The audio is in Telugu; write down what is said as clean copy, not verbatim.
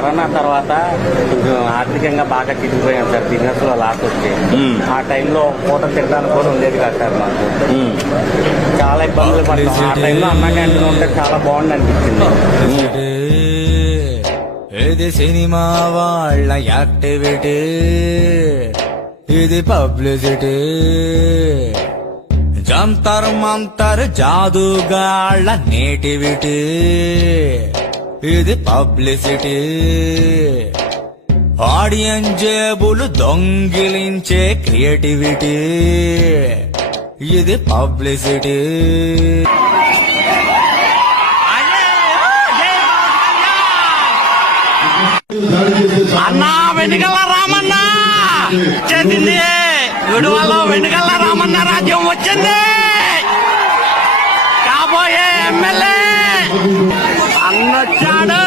కరోనా తర్వాత కొంచెం ఆర్థికంగా బాగా చిరిగిపోయాం సార్, బిజినెస్ లో లాస్ వచ్చి. ఆ టైంలో పూట తినడానికి కూడా ఉండేది కాదు సార్ మాకు. చాలా ఇబ్బందులు పడ్డాం. ఆ టైంలో అన్న క్యాంటీన్ ఉంటే చాలా బాగుంది అనిపించింది. ఇది సినిమా వాళ్ళ యాక్టివిటీ, ఇది పబ్లిసిటీ. జంతర్ మంతర్ జాదుగాళ్ళ నేటివిటీ, ఇది పబ్లిసిటీ. ఆడియన్స్ జేబులు దొంగిలించే క్రియేటివిటీ, ఇది పబ్లిసిటీ. అన్నా వెనుకల రామన్న చెందింది, విడువలో వెనుకల రామన్న రాజ్యం వచ్చింది. కాబోయే ఎమ్మెల్యే అన్నొచ్చాడు.